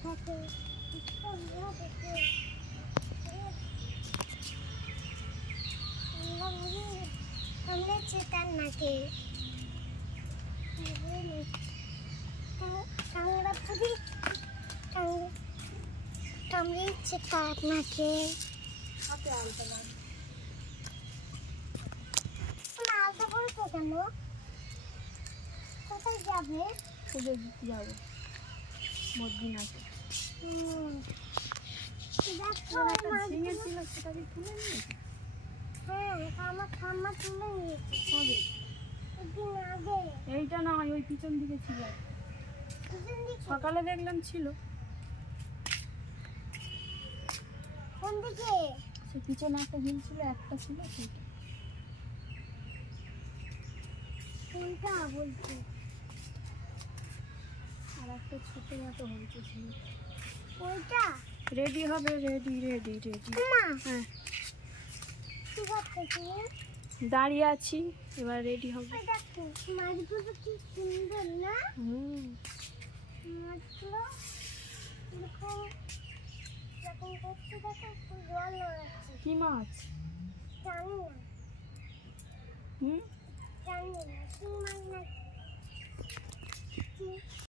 থাকে কামড়েছে তার নাকে কামড়েছে তার নাকে হাতে আলতা লাগে আলতা পড়েছে কেন কোথায় যাবে পুজো দিতে যাবো মদিন আছে ঝিঙে ছিল সেটাকে তুলে নিয়েছে হ্যাঁ আমার ঠাম্মা তুলে নিয়েছে কবে একদিন আগে এইটা না ওই পিছন দিকে ছিল সকালে দেখলাম ছিল কোন দিকে সে পিছনে একটা ঝিল ছিল একটা ছিল সেইটা কোনটা বলছি আর একটা ছোট মতো হয়েছে ঝিল ওইটা রেডি হবে রেডি রেডি রেডি মা হ্যাঁ ঠিক আছে তুমি দাঁড়িয়ে আছি এবার রেডি হবে দেখো মাছগুলো কি সুন্দর না মাছগুলো দেখো যখন করতে দেখো ফুল জল লাগাচ্ছে কি মাছ জানি না জানি না কি মাছ না